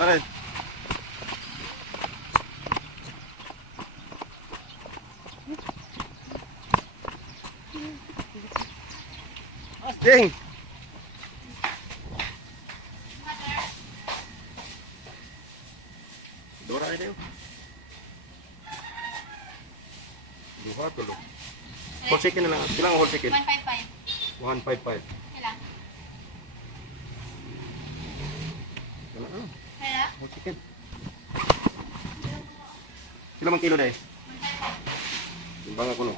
Alright. Ding. Dora ini yuk. Duha tulo. Whole chicken na lang. Kailangan whole chicken. 155. 155. Kailan? Kailangan. Kailan? Whole chicken. Kilo man kilo dahil. 155. Timbang ako no.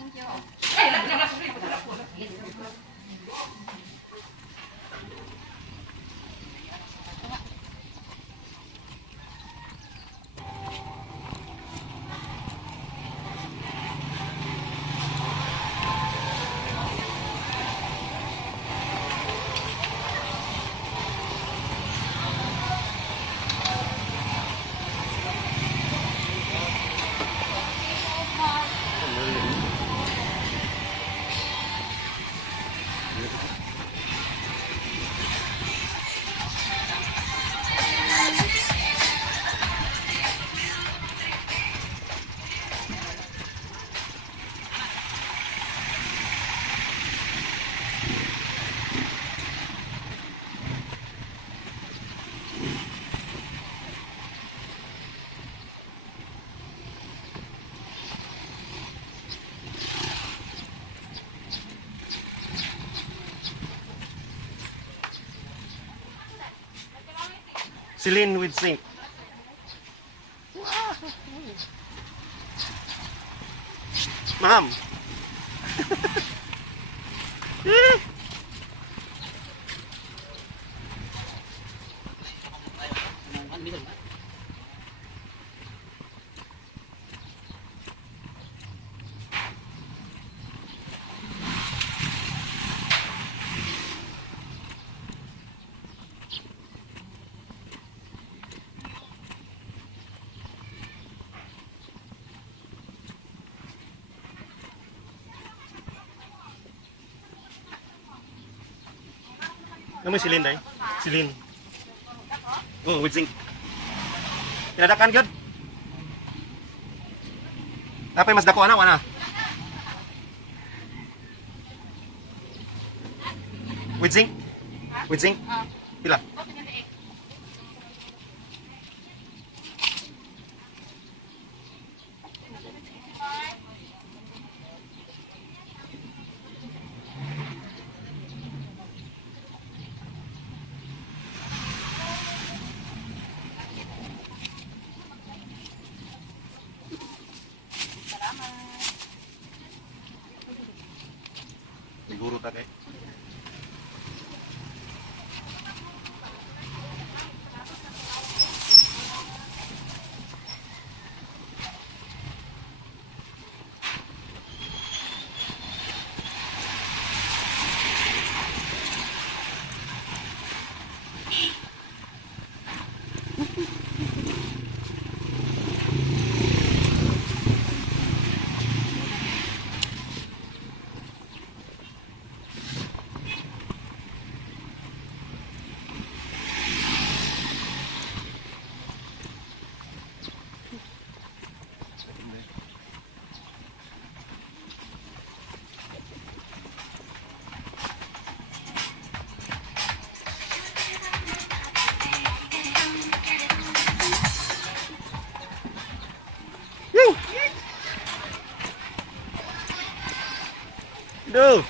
Thank you. Celine with zinc. Ma'am. Ano may silin, day? Silin. Oh, with zinc. Tinadakan gyud. Apa mas dako ana wana? With zinc? With zinc? Pila? Siguro tagay. Duh.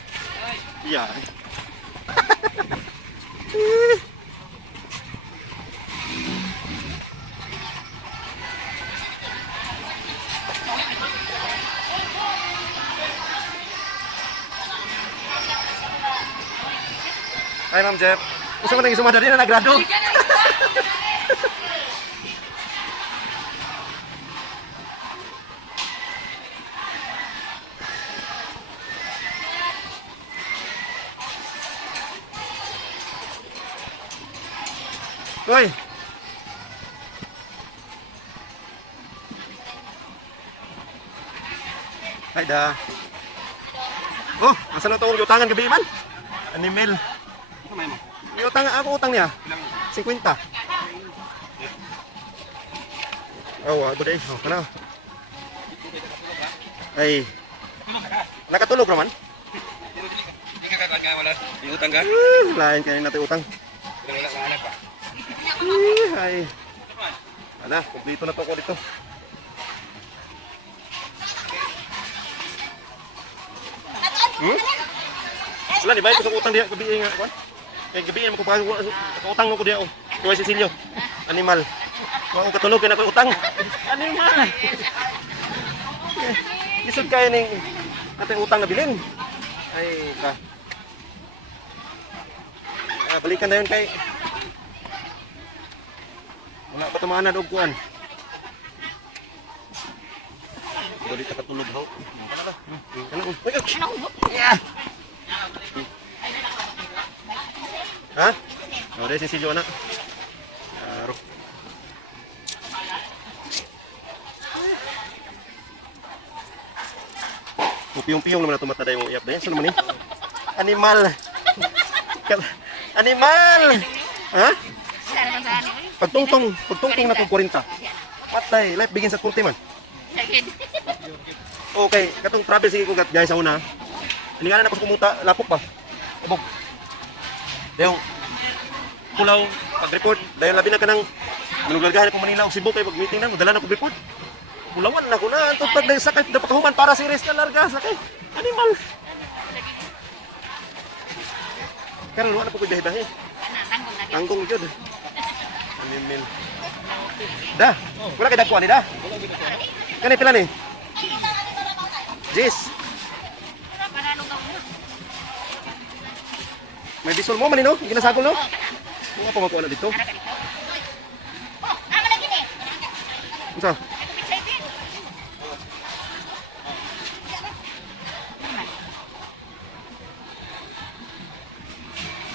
Iya. Hi, Ma'am Jeff. Gusto mo nang isumada din na nagrado? Hoy! Hay da. Oh, asa na to utangan gabi man? Animal. Ano may mo? May utang ako utang niya. 50. Oh, ako day. Oh, kana. Ay. Nakatulog naman? Hindi ka kakakuan ka wala. Yung utang ka? Lain kayo natin utang. Wala ka anak pa. Ay. Ana, kumpleto na to ko dito. Wala, di ba? Ito sa utang diya. Gabi nga. Kaya gabi nga makapagutang mo ko diya. Kuha si Silio. Animal. Kuha ko katulog kaya na ko utang. Animal. Isod kaya ng ating utang na bilin. Ay, ka. Balikan na yun kay... Wala pa tumaan na kuan. Dali ta katulog ho. Kana ba? Kana ko. Yeah. Ha? Oh, dai si Silio na. Aro. Piyong-piyong naman na tumataday mo iap na yan. Saan naman eh? Animal! Animal! Ha? Pagtungtong na kong 40. Patay, life begins at 40 man. Okay, katong travel sige ko guys sa una. Hininganan ako sa kumuta, lapok pa. Abog. Dayong kulaw, pag-report. Dahil labi na ka ng manuglargahan ako Manila o Cebu kay pag-meeting na, madala na ko report. Kulawan na ko na, ang tutag na sakay, dapat kahuman para si rest na larga, sakay. Animal. Karon wala po ko biyahe-biyahe. Tanggong yun. Animal. Da, wala kay dagkuan ni da. Kani pila ni? Jis. May bisol mo man no? Ginasagol no? Mga pamakuan na dito. Unsa?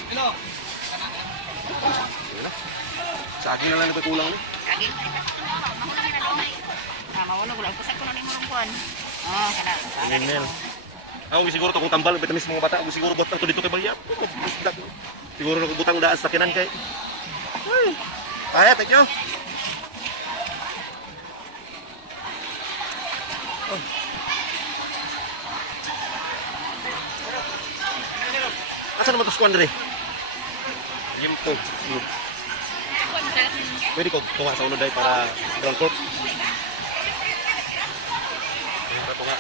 Hello. Sa akin na lang nagkukulang ni. Lagi. Mawala ko lang. Pasak ko na yung mga kuwan. Oh, kana. Animal. Ako siguro to kung tambal bitamis mga bata, ako siguro bot to dito kay Balya. Siguro ko butang daan sa kinan kay. Ay, thank you. Oh. Asa naman to squad dre? Gimpo. Pwede ko tunga sa ulo dahil para ground court. Para tunga.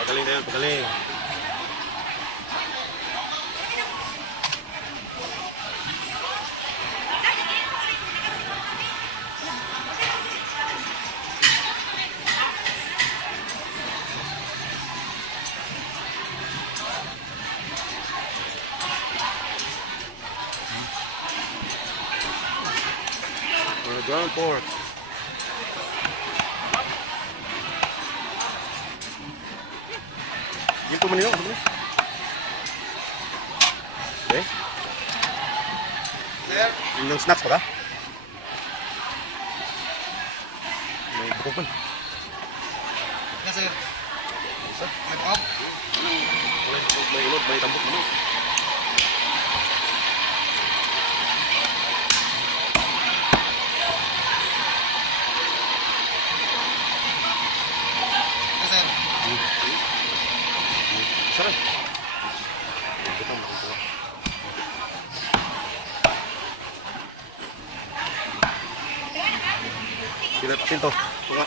Pagaling na yun, pagaling. Ground court. Yung pumanino, okay. Sir. Yung snacks pa ka? May bukog pa. Na sir. Isa? Nag-off. May ilod, may tambok mo. Na sir. Sarap. Ito mo ito. Sila pinto. Tunga.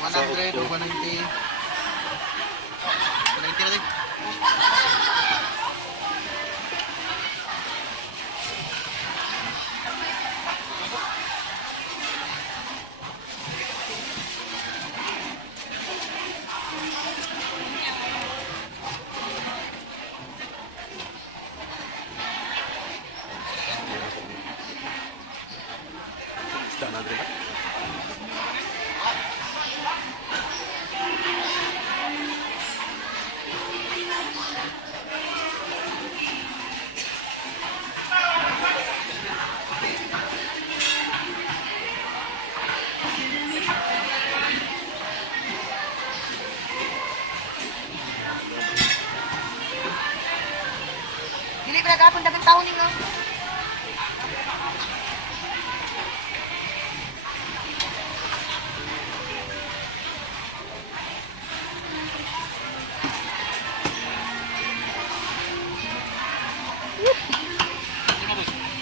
100 o 190. 190 na din. nagapon dagang taon ninyo.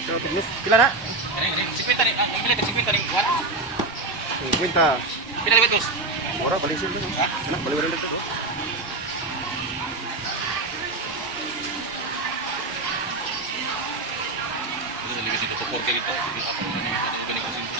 So, tignis. Pila na? Sikwenta ni, ang bilet, sikwenta ni, what? 50. Pila liwit, boss? Mura, balisin din. Ha? Sana, baliwarin dito. Ito sa liwit dito, tupor kayo dito. Sige, ako na niyo, ito galing ko sinto.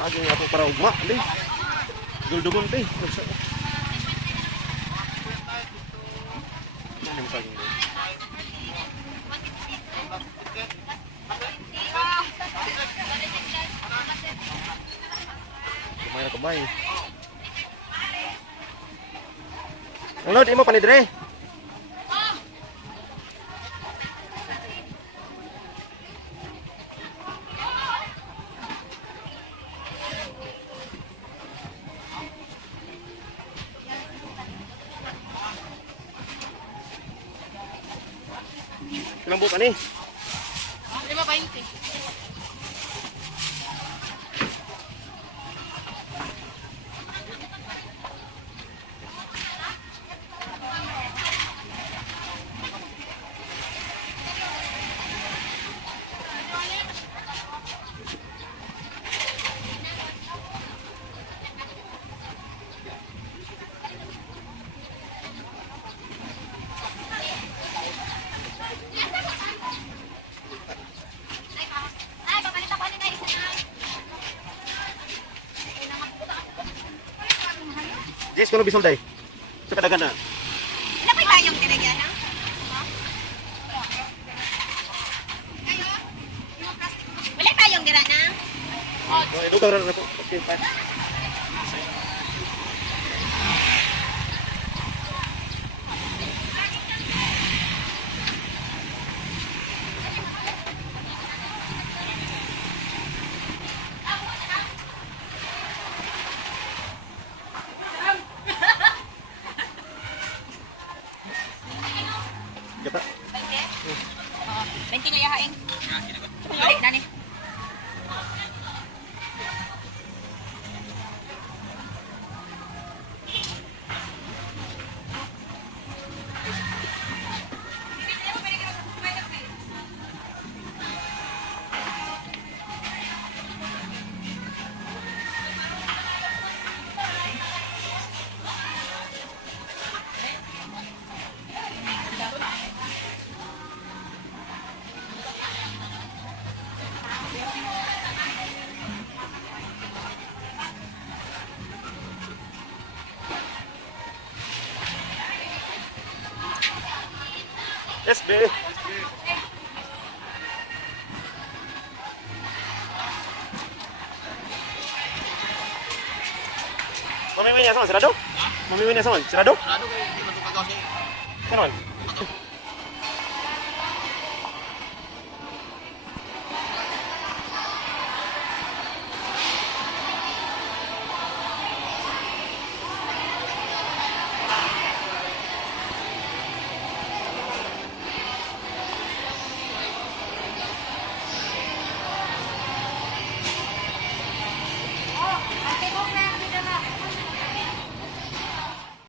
Saging ako para ugma, di. Duldugon, di. Ano yung saging, di? Kumay na kumay. Ang load, imo panidre. Ilang buka ni? 5.20. Yes, kuno bisol day. Sa kadagan na. Ilan pa tayong dinagyan ha? Wala tayong dira na? Oh, ito ka rin na po. Okay, fine. Kata. 20? Oo. 20 na yahaing. Ay, nani. Yes, be. Mamimili niya sa sarado? Mamimili niya sa sarado? Sarado kayo, hindi man ito kagawa siya. Kanon?